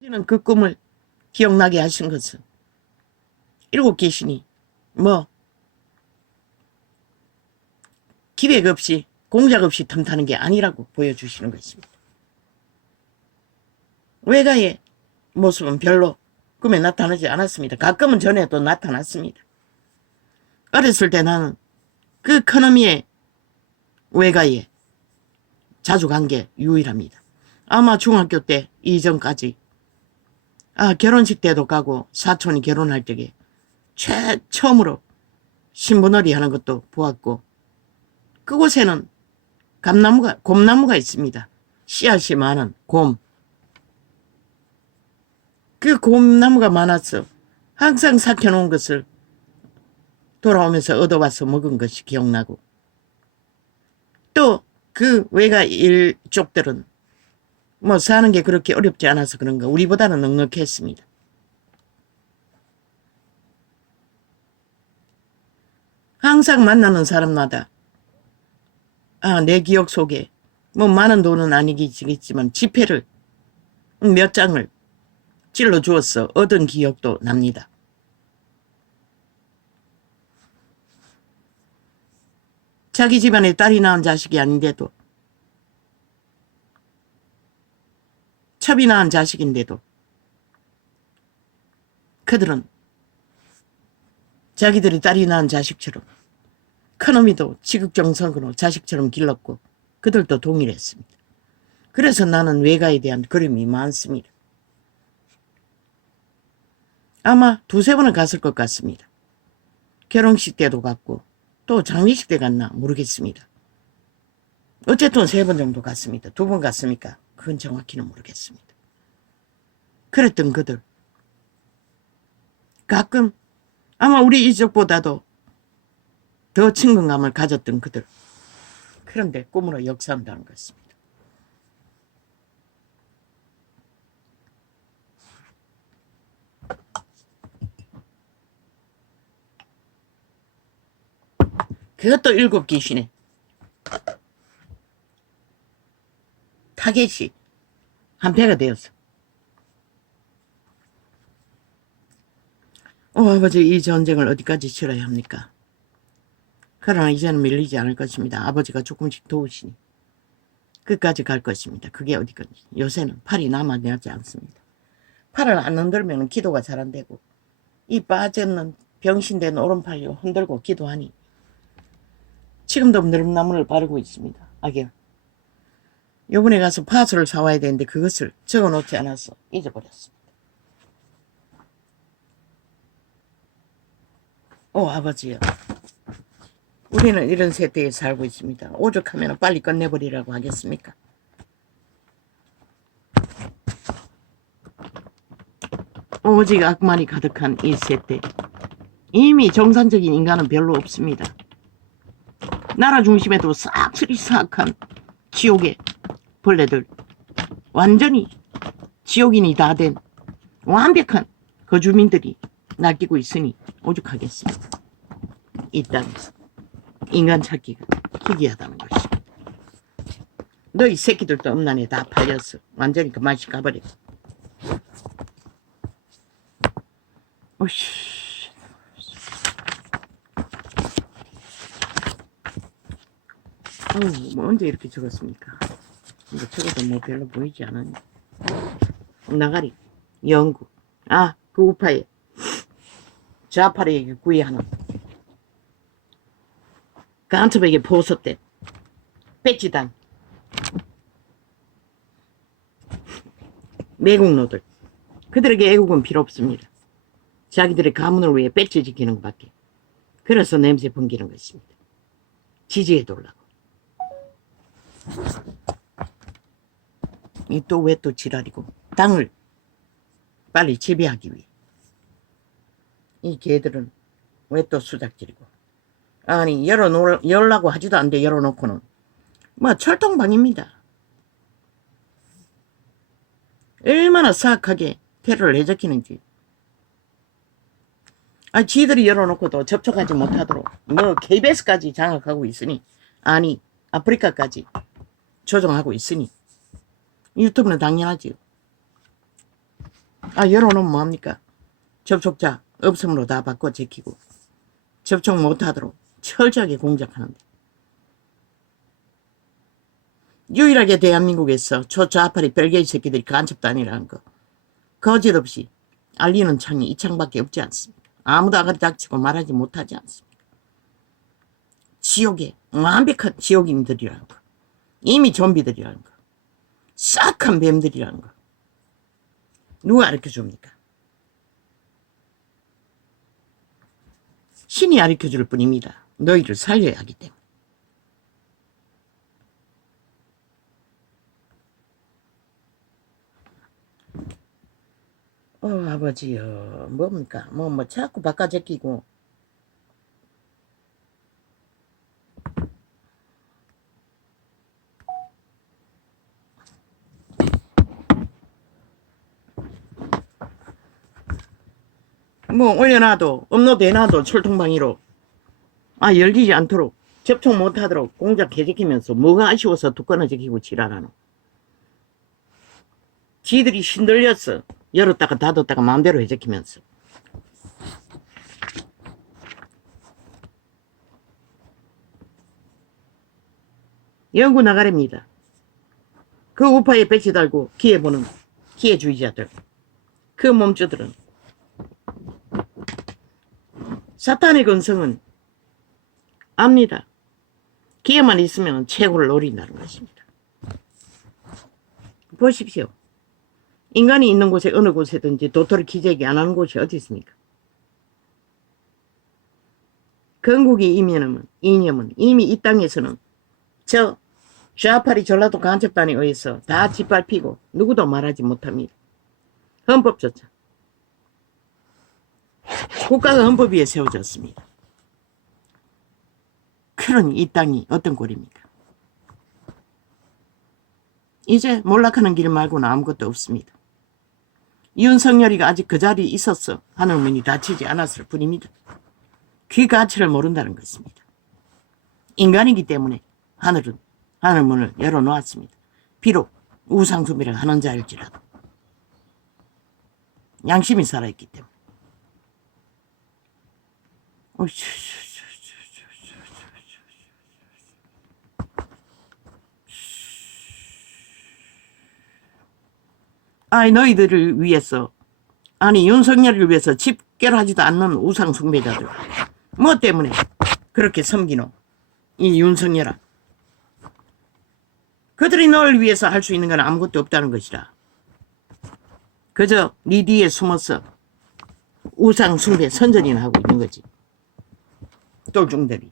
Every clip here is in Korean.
우리는 그 꿈을 기억나게 하신 것은 일곱 귀신이 뭐 기획 없이 공작 없이 틈타는 게 아니라고 보여주시는 것입니다. 외가의 모습은 별로 꿈에 나타나지 않았습니다. 가끔은 전에도 나타났습니다. 어렸을 때 나는 그 큰어미의 외가에 자주 간 게 유일합니다. 아마 중학교 때 이전까지 결혼식 때도 가고 사촌이 결혼할 적에 처음으로 신부놀이 하는 것도 보았고 그곳에는 곰나무가 있습니다. 씨앗이 많은 곰. 그 곰나무가 많아서 항상 삭혀놓은 것을 돌아오면서 얻어와서 먹은 것이 기억나고 또 그 외가 일족들은 뭐 사는 게 그렇게 어렵지 않아서 그런가 우리보다는 넉넉했습니다. 항상 만나는 사람마다 내 기억 속에 뭐 많은 돈은 아니겠지만 지폐를 몇 장을 찔러 주었어 얻은 기억도 납니다. 자기 집안에 딸이 낳은 자식이 아닌데도 첩이 낳은 자식인데도 그들은 자기들이 딸이 낳은 자식처럼 큰어미도 지극정성으로 자식처럼 길렀고 그들도 동일했습니다. 그래서 나는 외가에 대한 그림이 많습니다. 아마 두세 번은 갔을 것 같습니다. 결혼식 때도 갔고 또 장례식 때 갔나 모르겠습니다. 어쨌든 세 번 정도 갔습니다. 두 번 갔습니까? 그건 정확히는 모르겠습니다. 그랬던 그들 가끔 아마 우리 이족보다도 더 친근감을 가졌던 그들 그런데 꿈으로 역사한다는 것입니다. 그것도 일곱 귀신에 타겟이 한패가 되어서 아버지 이 전쟁을 어디까지 치러야 합니까? 그러나 이제는 밀리지 않을 것입니다. 아버지가 조금씩 도우시니 끝까지 갈 것입니다. 그게 어디까지. 요새는 팔이 남아나지 않습니다. 팔을 안 흔들면 기도가 잘 안 되고 이 빠졌는 병신된 오른팔로 흔들고 기도하니 지금도 느릅나무를 바르고 있습니다. 악연. 요번에 가서 파수를 사와야 되는데 그것을 적어놓지 않아서 잊어버렸습니다. 아버지요. 우리는 이런 세대에 살고 있습니다. 오죽하면 빨리 끝내버리라고 하겠습니까? 오직 악만이 가득한 이 세대. 이미 정상적인 인간은 별로 없습니다. 나라 중심에도 싹쓸이 사악한 지옥의 벌레들. 완전히 지옥인이 다 된 완벽한 거주민들이 낚이고 있으니 오죽하겠습니다. 이 땅에서 인간 찾기가 희귀하다는 것입니다. 너희 새끼들도 음란에 다 팔렸어. 완전히 그 맛이 가버려. 오씨. 뭐 언제 이렇게 적었습니까? 이거 적어도 뭐 별로 보이지 않았네. 나가리, 영구. 그 우파에 좌파에게 구애하는 간첩에게 보석된 배지단 매국노들. 그들에게 애국은 필요 없습니다. 자기들의 가문을 위해 배지 지키는 것밖에. 그래서 냄새 풍기는 것입니다. 지지해달라고. 이 또 왜 또 지랄이고. 땅을 빨리 재배하기 위해. 이 개들은 왜 또 수작질이고. 아니 열라고 하지도 않는데 열어놓고는 뭐 철통방입니다. 얼마나 사악하게 테러를 해적히는지. 지들이 열어놓고도 접촉하지 못하도록 뭐 KBS까지 장악하고 있으니 아니 아프리카까지 조종하고 있으니 유튜브는 당연하지요. 열어놓으면 뭐합니까? 접촉자 없음으로 다 바꿔 제키고 접촉 못하도록 철저하게 공작하는데, 유일하게 대한민국에서 좌파리 별개의 새끼들이 간첩단이라는 거 거짓없이 알리는 창이 이 창밖에 없지 않습니까? 아무도 아가리 닥치고 말하지 못하지 않습니까? 지옥에 완벽한 지옥인들이라는 거, 이미 좀비들이라는 거, 싹한 뱀들이라는 거 누가 가르쳐줍니까? 신이 가르쳐줄 뿐입니다. 너희를 살려야 하기 때문에. 아버지요, 뭡니까? 자꾸 바꿔 제끼고. 올려놔도, 업로드 해놔도 철통방위로. 열리지 않도록, 접촉 못하도록 공작 개제키면서 뭐가 아쉬워서 두 건을 제끼고 지랄하노. 지들이 신들렸어. 열었다가 닫았다가 마음대로 해제키면서. 연구 나가랍니다. 그 우파에 배치 달고 기회보는 기회주의자들, 그 몸주들은 사탄의 근성은 압니다. 기회만 있으면 최고를 노린다는 것입니다. 보십시오. 인간이 있는 곳에 어느 곳에든지 도토리 기재기 안 하는 곳이 어디 있습니까? 건국이 이념은 이미 이 땅에서는 저 좌파리 전라도 간첩단에 의해서 다 짓밟히고 누구도 말하지 못합니다. 헌법조차. 국가가 헌법 위에 세워졌습니다. 그러니 이 땅이 어떤 꼴입니까? 이제 몰락하는 길 말고는 아무것도 없습니다. 윤석열이가 아직 그 자리에 있었어 하늘문이 닫히지 않았을 뿐입니다. 그 가치를 모른다는 것입니다. 인간이기 때문에 하늘문을 열어놓았습니다. 비록 우상숭배를 하는 자일지라도 양심이 살아있기 때문에. 너희들을 위해서, 윤석열을 위해서 집결하지도 않는 우상숭배자들, 뭐 때문에 그렇게 섬기노? 이 윤석열아. 그들이 너를 위해서 할 수 있는 건 아무것도 없다는 것이라. 그저 네 뒤에 숨어서 우상숭배 선전이나 하고 있는 거지. 똘중들이.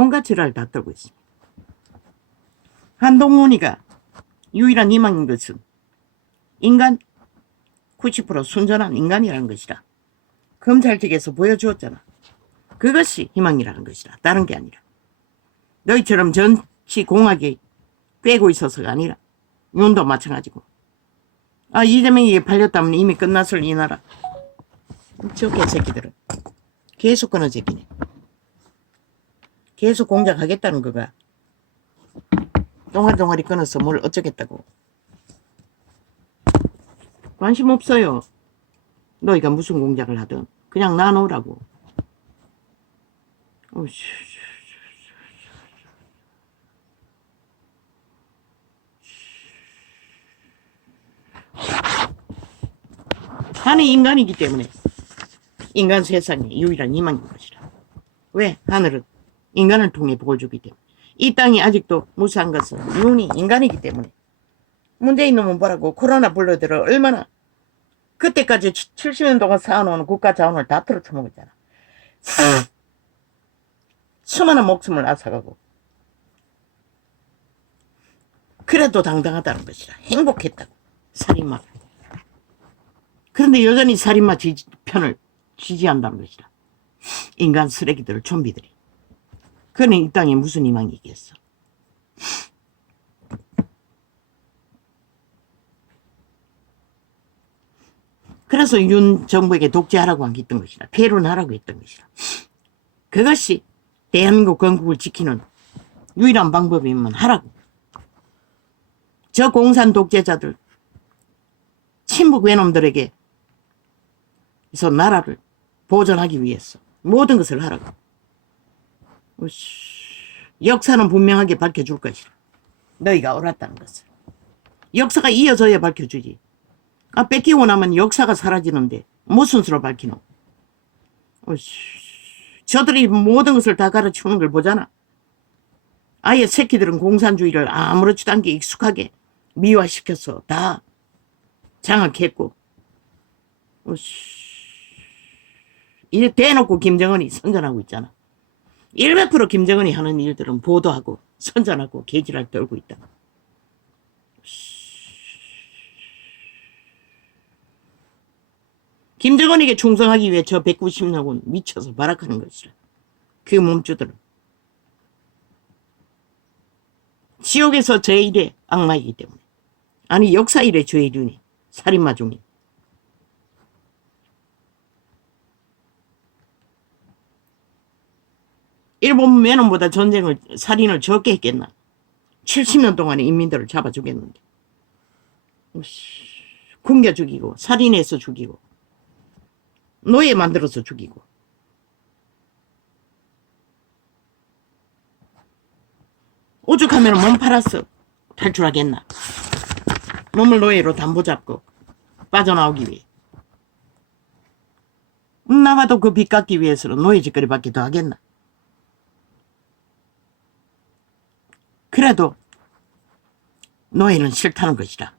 온갖 지랄을 다 떨고 있습니다. 한동훈이가 유일한 희망인 것은 인간 90% 순전한 인간이라는 것이라. 검찰 측에서 보여주었잖아. 그것이 희망이라는 것이라. 다른 게 아니라. 너희처럼 정치 공학에 꿰고 있어서가 아니라. 윤도 마찬가지고. 이재명이 팔렸다면 이미 끝났을 이 나라. 저 개새끼들은 계속 끊어 제끼네. 계속 공작하겠다는 거가. 동아리 끊어서 뭘 어쩌겠다고. 관심 없어요. 너희가 무슨 공작을 하든 그냥 놔놓으라고. 하늘 인간이기 때문에 인간 세상의 유일한 희망인 것이라. 왜? 하늘은 인간을 통해 복을 주기 때문에. 이 땅이 아직도 무사한 것은 눈이 인간이기 때문에. 문재인 놈은 뭐라고 코로나 불러들어 얼마나 그때까지 70년 동안 쌓아놓은 국가 자원을 다 털어쳐먹었잖아. 수많은 목숨을 앗아가고. 그래도 당당하다는 것이라. 행복했다고. 살인마. 그런데 여전히 살인마 편을 지지한다는 것이다. 인간 쓰레기들, 좀비들이. 그는 이 땅에 무슨 희망이 있겠어. 그래서 윤 정부에게 독재하라고 했던 것이다. 폐륜하라고 했던 것이다. 그것이 대한민국 건국을 지키는 유일한 방법이면 하라고. 저 공산 독재자들, 친북 외놈들에게 그래서 나라를 보존하기 위해서 모든 것을 하라고. 역사는 분명하게 밝혀줄 것이다. 너희가 옳았다는 것을. 역사가 이어져야 밝혀주지. 뺏기고 나면 역사가 사라지는데 무슨 수로 밝히노? 저들이 모든 것을 다 가르치는 걸 보잖아. 아예 새끼들은 공산주의를 아무렇지도 않게 익숙하게 미화시켜서 다 장악했고, 이제 대놓고 김정은이 선전하고 있잖아. 100% 김정은이 하는 일들은 보도하고 선전하고 개지랄 떨고 있다. 김정은에게 충성하기 위해 저 190명은 미쳐서 발악하는 것이라. 그 몸주들은 지옥에서 제1의 악마이기 때문에. 아니 역사 1의 죄인이네. 살인마 중에. 일본 매놈보다 살인을 적게 했겠나. 70년 동안에 인민들을 잡아 죽였는데. 굶겨 죽이고 살인해서 죽이고 노예 만들어서 죽이고. 오죽하면 몸 팔았어. 탈출하겠나. 몸을 노예로 담보 잡고 빠져나오기 위해. 나마도 그 빚 갚기 위해서는 노예 짓거리 받기 더 하겠나. 그래도 노예는 싫다는 것이라.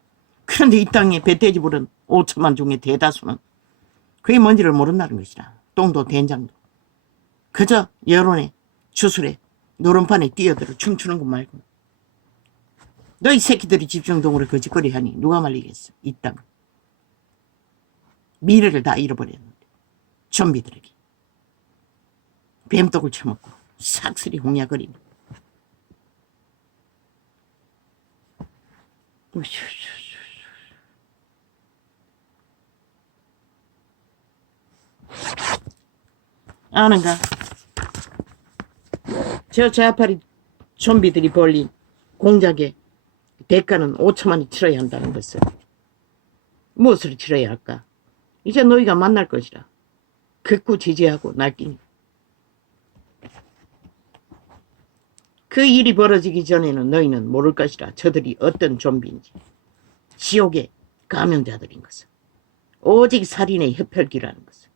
그런데 이 땅에 배돼지 부른 5천만 중에 대다수는 그게 뭔지를 모른다는 것이라. 똥도 된장도. 그저 여론에 주술에 노름판에 뛰어들어 춤추는 것 말고. 너희 새끼들이 집중동으로 거짓거리 하니 누가 말리겠어. 이 땅. 미래를 다 잃어버렸는데. 좀비들에게. 뱀떡을 쳐먹고 삭슬이 홍야거리고. 아는가? 저 좌파리 좀비들이 벌린 공작의 대가는 5천만이 치러야 한다는 것을. 무엇을 치러야 할까? 이제 너희가 만날 것이라. 극구 지지하고 날뛰니. 그 일이 벌어지기 전에는 너희는 모를 것이라. 저들이 어떤 좀비인지. 지옥의 감염자들인 것을. 오직 살인의 흡혈귀라는 것을.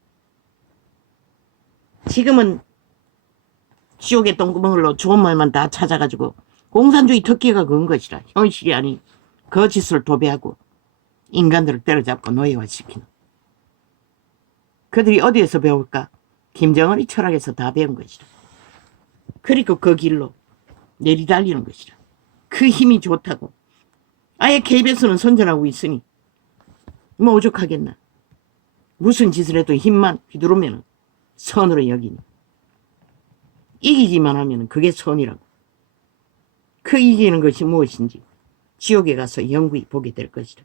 지금은 지옥의 똥구멍으로 좋은 말만 다 찾아가지고 공산주의 특기가 그런 것이라. 현실이 아닌 거짓을 도배하고 인간들을 때려잡고 노예화시키는. 그들이 어디에서 배울까? 김정은이 철학에서 다 배운 것이라. 그리고 그 길로 내리달리는 것이라. 그 힘이 좋다고. 아예 KBS는 선전하고 있으니 뭐 오죽하겠나. 무슨 짓을 해도 힘만 휘두르면 선으로 여기니. 이기기만 하면 그게 선이라고. 그 이기는 것이 무엇인지 지옥에 가서 영구히 보게 될 것이라.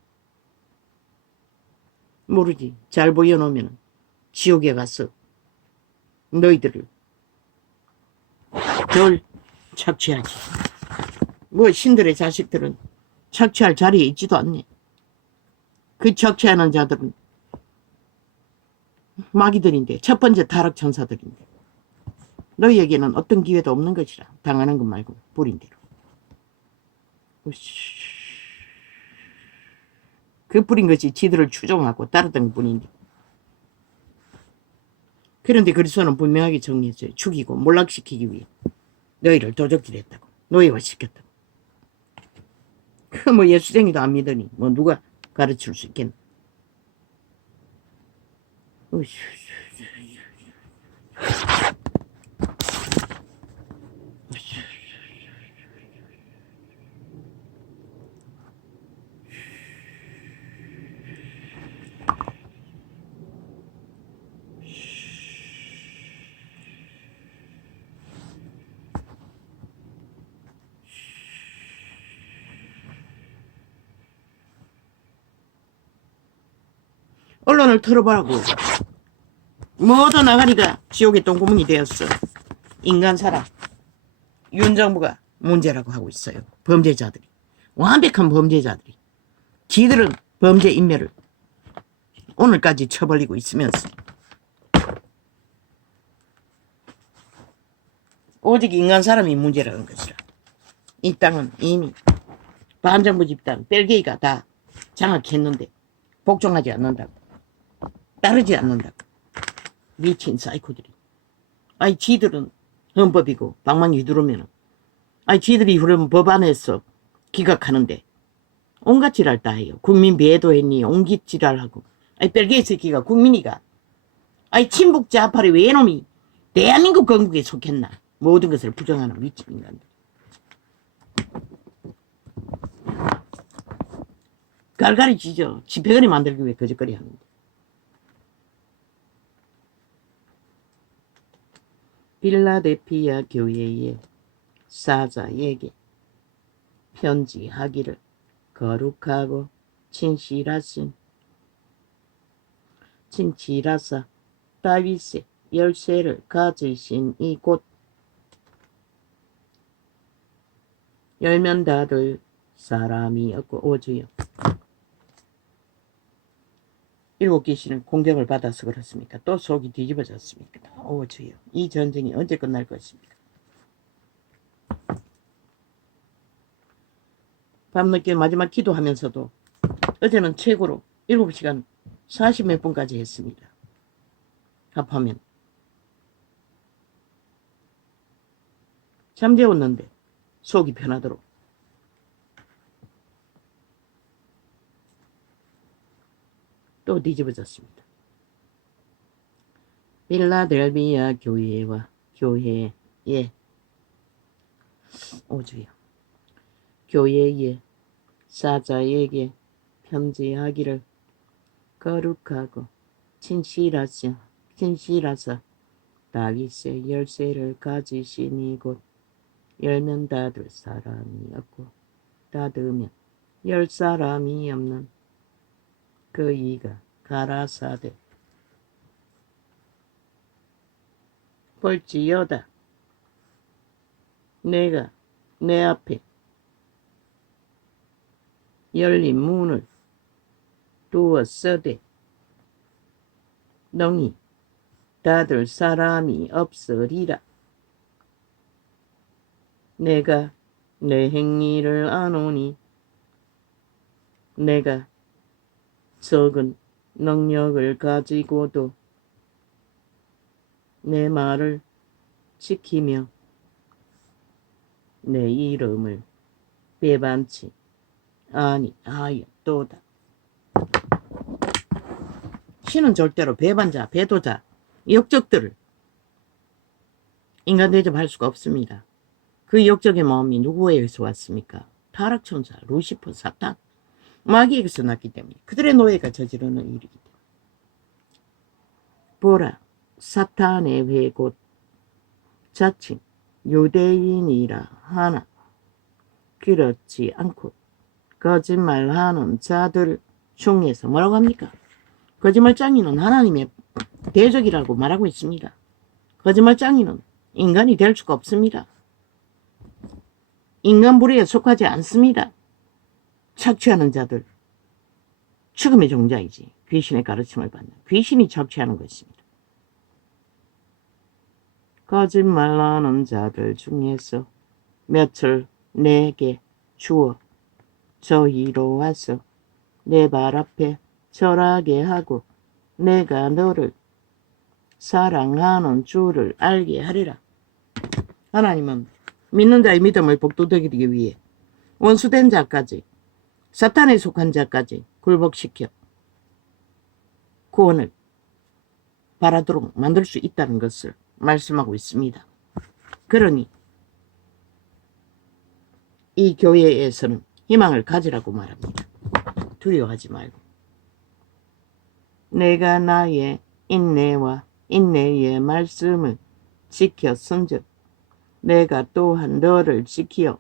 모르지. 잘 보여놓으면 지옥에 가서 너희들을 덜 착취하지. 뭐 신들의 자식들은 착취할 자리에 있지도 않네. 그 착취하는 자들은 마귀들인데, 첫 번째 타락천사들인데 너희에게는 어떤 기회도 없는 것이라. 당하는 것 말고 뿌린 대로. 그 뿌린 것이 지들을 추종하고 따르던 뿐인데. 그런데 그리스도는 분명하게 정리했어요. 죽이고 몰락시키기 위해 너희를 도적질했다고. 노예화시켰다고. 그 뭐 예수쟁이도 안 믿으니 뭐 누가 가르칠 수 있겠나. 언론을 털어보라고. 모두 나가리가 지옥의 똥구멍이 되었어. 인간 사람 윤정부가 문제라고 하고 있어요. 범죄자들이. 완벽한 범죄자들이. 지들은 범죄 인멸을 오늘까지 쳐벌리고 있으면서 오직 인간 사람이 문제라는 것이라. 이 땅은 이미 반정부 집단 벨기에가 다 장악했는데 복종하지 않는다고. 따르지 않는다고. 미친 사이코들이. 아이 지들은 헌법이고 방망이 휘두르면 아이 지들이 흐르면 법안에서 기각하는데 온갖 지랄 다 해요. 국민 배도했니 온갖 지랄하고. 아이 벨기에 새끼가 국민이가 아이 친북 좌파리 외놈이 대한민국 건국에 속했나. 모든 것을 부정하는 미친 인간들. 갈갈이 지죠. 집회거리 만들기 위해 거짓거리 하는데. 필라델피아 교회의 사자에게 편지하기를 거룩하고 진실하사 다윗의 열쇠를 가지신 이곳 열면 닫을 사람이 없고 오주여. 일곱 귀신은 공격을 받아서 그렇습니까? 또 속이 뒤집어졌습니까? 오주여. 이 전쟁이 언제 끝날 것입니까? 밤늦게 마지막 기도하면서도 어제는 최고로 7시간 40몇 분까지 했습니다. 합하면. 잠재웠는데 속이 편하도록. 또 뒤집어졌습니다. 필라델비아 교회에 오주여. 교회의 사자에게 편지하기를 거룩하고 진실하사 다윗의 열쇠를 가지신 이곳 열면 닫을 사람이 없고 닫으면 열 사람이 없는 그 이가 가라사대 볼지어다. 내가 내 앞에 열린 문을 두었으되 너희 닫을 사람이 없으리라. 내가 내 행위를 아노니 내가 적은 능력을 가지고도 내 말을 지키며 내 이름을 배반치 아니하였도다. 신은 절대로 배반자, 배도자, 역적들을 인간 대접할 수가 없습니다. 그 역적의 마음이 누구에게서 왔습니까? 타락천사, 루시퍼, 사탄, 마귀에게서 났기 때문에 그들의 노예가 저지르는 일이기 때문에. 보라, 사탄의 회곧 자칭 유대인이라 하나 그렇지 않고 거짓말하는 자들 중에서 뭐라고 합니까? 거짓말장이는 하나님의 대적이라고 말하고 있습니다. 거짓말장이는 인간이 될 수가 없습니다. 인간 부류에 속하지 않습니다. 착취하는 자들, 죽음의 종자이지. 귀신의 가르침을 받는 귀신이 착취하는 것입니다. 거짓말하는 자들 중에서 몇을 내게 주어 저희로 와서 내 발 앞에 절하게 하고 내가 너를 사랑하는 줄을 알게 하리라. 하나님은 믿는 자의 믿음을 복돋우기 위해 원수된 자까지 사탄에 속한 자까지 굴복시켜 구원을 바라도록 만들 수 있다는 것을 말씀하고 있습니다. 그러니 이 교회에서는 희망을 가지라고 말합니다. 두려워하지 말고. 내가 나의 인내와 인내의 말씀을 지켰은즉 내가 또한 너를 지키어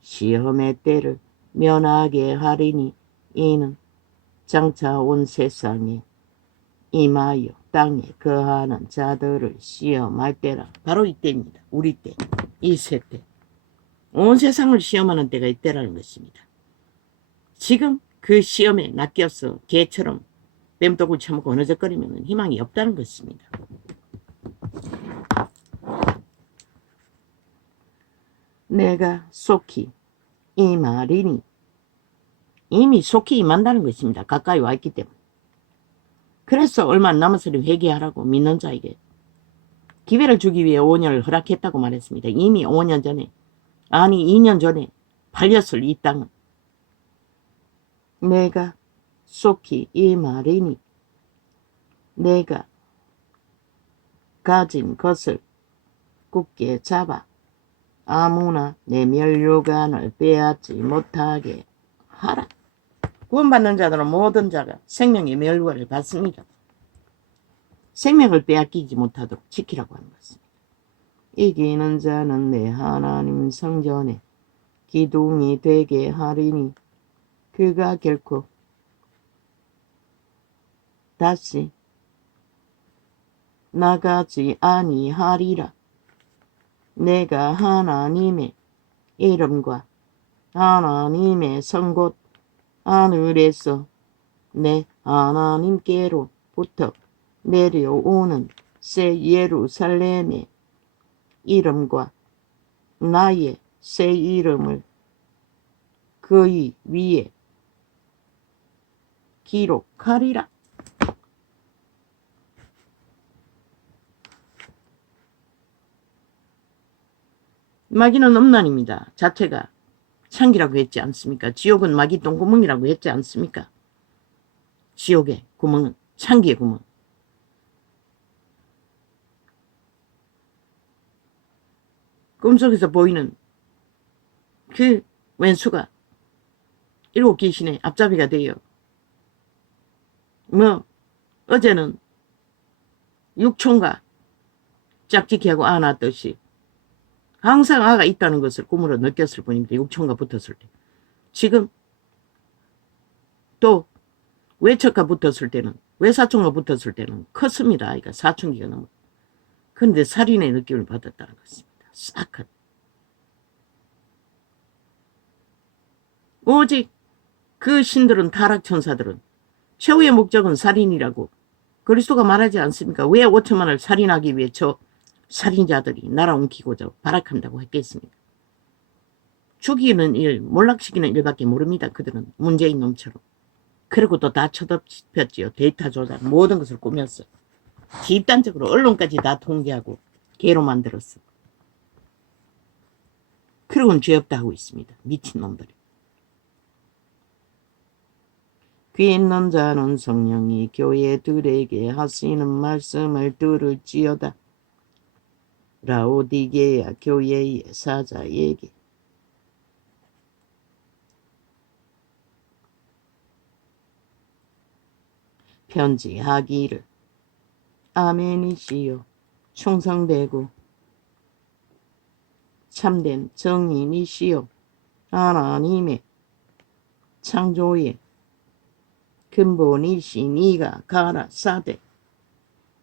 시험의 때를 면하게 하리니 이는 장차 온 세상에 임하여 땅에 거하는 자들을 시험할 때라. 바로 이때입니다. 우리 때, 이 세때. 온 세상을 시험하는 때가 이때라는 것입니다. 지금 그 시험에 낚여서 개처럼 뱀독을 처먹고 어느적거리면 희망이 없다는 것입니다. 내가 속히 임하리니, 이미 속히 임한다는 것입니다. 가까이 와 있기 때문에. 그래서 얼마 안 남았으니 회개하라고 믿는 자에게 기회를 주기 위해 5년을 허락했다고 말했습니다. 이미 5년 전에, 아니 2년 전에 팔렸을 이 땅은 내가 속히 임하리니, 내가 가진 것을 굳게 잡아 아무나 내 멸류관을 빼앗지 못하게 하라. 구원받는 자들은 모든 자가 생명의 멸류관을 받습니다. 생명을 빼앗기지 못하도록 지키라고 하는 것입니다. 이기는 자는 내 하나님 성전에 기둥이 되게 하리니 그가 결코 다시 나가지 아니하리라. 내가 하나님의 이름과 하나님의 성 곧 하늘에서 내 하나님께로부터 내려오는 새 예루살렘의 이름과 나의 새 이름을 그의 위에 기록하리라. 마귀는 음란입니다. 자체가 창기라고 했지 않습니까? 지옥은 마귀 똥구멍이라고 했지 않습니까? 지옥의 구멍은 창기의 구멍. 꿈속에서 보이는 그 왼수가 7 귀신의 앞잡이가 되어 어제는 육촌과 짝짓기하고 안았듯이 항상 아가 있다는 것을 꿈으로 느꼈을 뿐입니다. 육촌과 붙었을 때. 지금 또 외척과 붙었을 때는, 외사촌과 붙었을 때는 컸습니다. 아이가 사춘기가 넘어. 그런데 살인의 느낌을 받았다는 것입니다. 싹한. 오직 그 신들은, 타락천사들은 최후의 목적은 살인이라고 그리스도가 말하지 않습니까? 왜 5천만을 살인하기 위해 저 살인자들이 날아옮기고자 발악한다고 했겠습니까? 죽이는 일, 몰락시키는 일밖에 모릅니다. 그들은 문재인 놈처럼. 그리고 또 다 쳐덮였지요. 데이터 조작, 모든 것을 꾸몄어. 집단적으로 언론까지 다 통제하고 개로 만들었어. 그러고는 죄 없다 하고 있습니다. 미친놈들이. 귀 있는 자는 성령이 교회들에게 하시는 말씀을 들을지어다. 라오디게아 교회의 사자에게 편지하기를 아멘이시요 충성되고 참된 정인이시요 하나님의 창조의 근본이신 이가 가라사대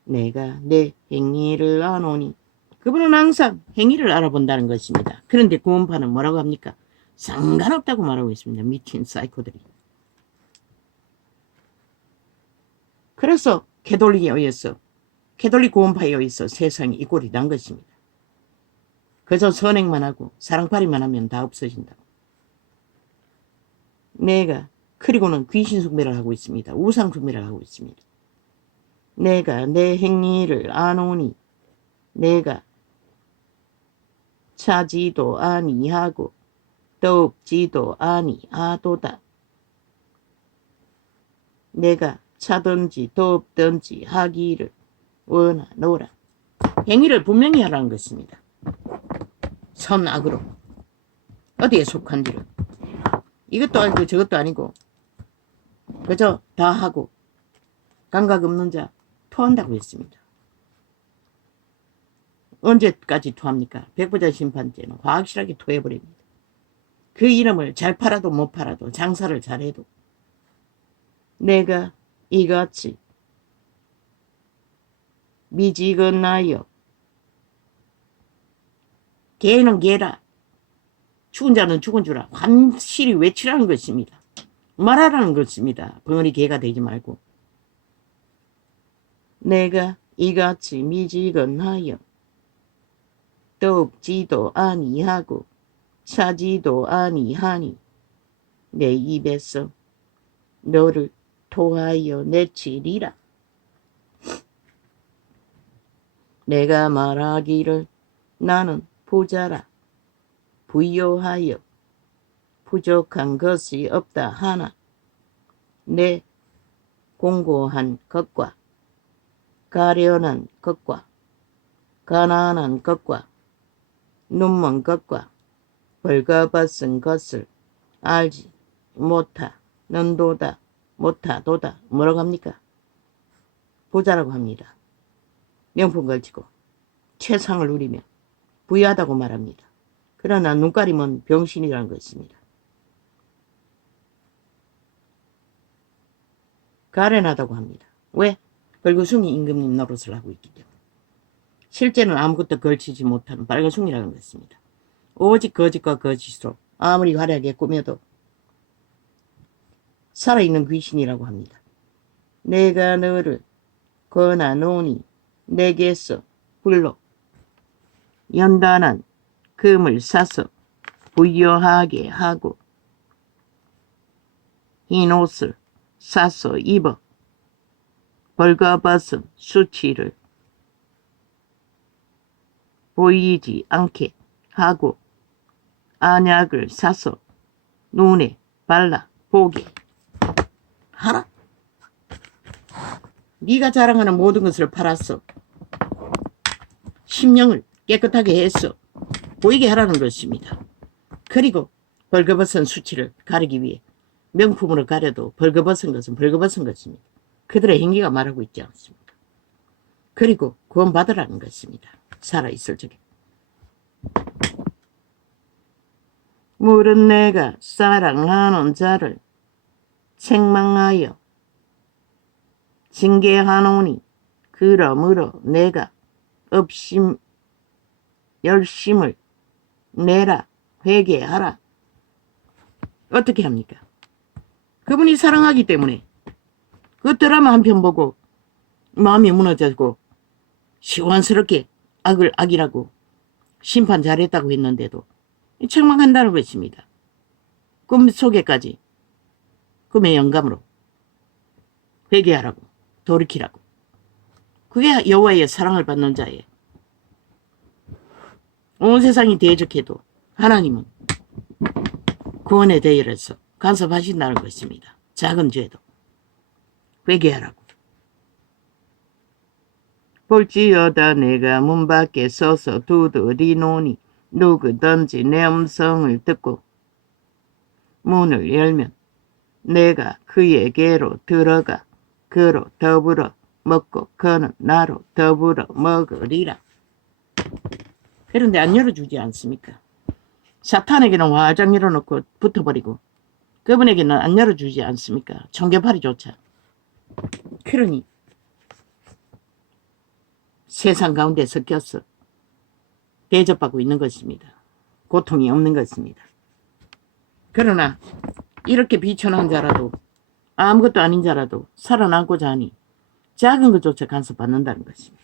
내가 내 행위를 아노니. 그분은 항상 행위를 알아본다는 것입니다. 그런데 구원파는 뭐라고 합니까? 상관없다고 말하고 있습니다. 미친 사이코들이. 그래서 캐톨릭에 의해서, 캐톨릭 구원파에 의해서 세상이 이 꼴이 난 것입니다. 그저 선행만 하고 사랑팔이만 하면 다 없어진다고. 내가 그리고는 귀신 숭배를 하고 있습니다. 우상 숭배를 하고 있습니다. 내가 내 행위를 아노니 내가 차지도 아니하고 더욱지도 아니하도다. 내가 차든지 더욱든지 하기를 원하노라. 행위를 분명히 하라는 것입니다. 선악으로 어디에 속한지를. 이것도 아니고 저것도 아니고 그저 다 하고 감각 없는 자 토한다고 했습니다. 언제까지 토합니까? 백부자 심판죄는 확실하게 토해버립니다. 그 이름을 잘 팔아도 못 팔아도 장사를 잘해도 내가 이같이 미지건나여. 개는 개라. 죽은 자는 죽은 줄아. 확실히 외치라는 것입니다. 말하라는 것입니다. 벙어리 개가 되지 말고. 내가 이같이 미지건하여 떡지도 아니하고 차지도 아니하니 내 입에서 너를 토하여 내치리라. 내가 말하기를 나는 부자라 부요하여 부족한 것이 없다 하나 내 공고한 것과 가련한 것과 가난한 것과 눈먼 것과 벌거벗은 것을 알지 못하는도다. 못하도다. 뭐라고 합니까? 부자라고 합니다. 명품 걸치고 최상을 누리며 부유하다고 말합니다. 그러나 눈가림은 병신이라는 것입니다. 가련하다고 합니다. 왜? 벌거숭이 임금님 노릇을 하고 있기 때문에. 실제는 아무것도 걸치지 못하는 빨거숭이라는 것입니다. 오직 거짓과 거짓으로 아무리 화려하게 꾸며도 살아있는 귀신이라고 합니다. 내가 너를 권하노니 내게서 불로 연단한 금을 사서 부유하게 하고 흰 옷을 사서 입어 벌거벗은 수치를 보이지 않게 하고 안약을 사서 눈에 발라 보게 하라. 네가 자랑하는 모든 것을 팔았어. 심령을 깨끗하게 해서 보이게 하라는 것입니다. 그리고 벌거벗은 수치를 가리기 위해 명품으로 가려도 벌거벗은 것은 벌거벗은 것입니다. 그들의 행위가 말하고 있지 않습니까? 그리고 구원받으라는 것입니다. 살아있을 적에. 물은 내가 사랑하는 자를 책망하여 징계하노니 그러므로 내가 열심을 내라 회개하라. 어떻게 합니까? 그분이 사랑하기 때문에 그 드라마 한 편 보고 마음이 무너지고 시원스럽게 악을 악이라고 심판 잘했다고 했는데도 책망한다는 것입니다. 꿈 속에까지 꿈의 영감으로 회개하라고 돌이키라고. 그게 여호와의 사랑을 받는 자예요. 온 세상이 대적해도 하나님은 구원의 대열에서 간섭하신다는 것입니다. 작은 죄도 회개하라고. 볼지어다 내가 문 밖에 서서 두드리노니 누구든지 내 음성을 듣고 문을 열면 내가 그에게로 들어가 그로 더불어 먹고 그는 나로 더불어 먹으리라. 그런데 안 열어주지 않습니까? 사탄에게는 화장 열어놓고 붙어버리고 그분에게는 안 열어주지 않습니까? 청개팔이조차. 그러니 세상 가운데 섞여서 대접받고 있는 것입니다. 고통이 없는 것입니다. 그러나 이렇게 비천한 자라도 아무것도 아닌 자라도 살아나고자 하니 작은 것조차 간섭받는다는 것입니다.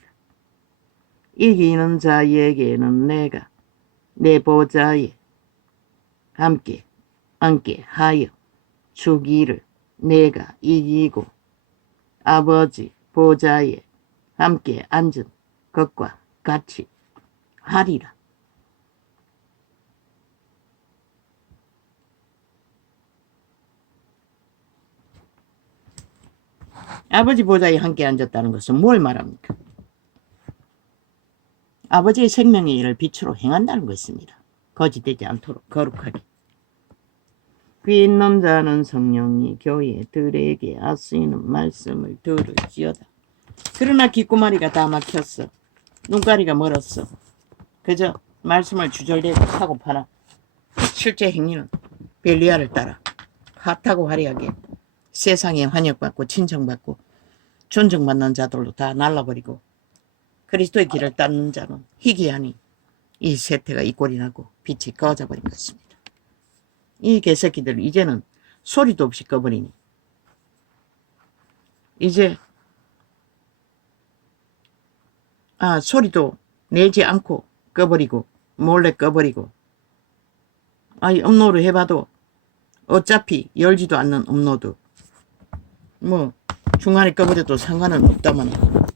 이기는 자에게는 내가 내 보좌에 함께 앉게 하여 주기를 내가 이기고 아버지 보좌에 함께 앉은 것과 같이 하리라. 아버지 보좌에 함께 앉았다는 것은 뭘 말합니까? 아버지의 생명의 일을 빛으로 행한다는 것입니다. 거짓되지 않도록 거룩하게. 귀 있는 자는 성령이 교회들에게 하시는 말씀을 들을지어다. 그러나 귓구마리가 다 막혔어. 눈가리가 멀었어. 그저 말씀을 주절대고 사고 파나. 실제 행위는 벨리알을 따라 핫하고 화려하게 세상에 환영받고 친정받고 존중받는 자들로 다 날라버리고 그리스도의 길을 따르는 자는 희귀하니 이 세태가 이 꼴이 나고 빛이 꺼져 버린 것입니다. 이 개새끼들 이제는 소리도 없이 꺼버리니 이제 소리도 내지 않고 꺼버리고 몰래 꺼버리고 업로드 해봐도 어차피 열지도 않는 업로드 뭐 중간에 꺼버려도 상관은 없다만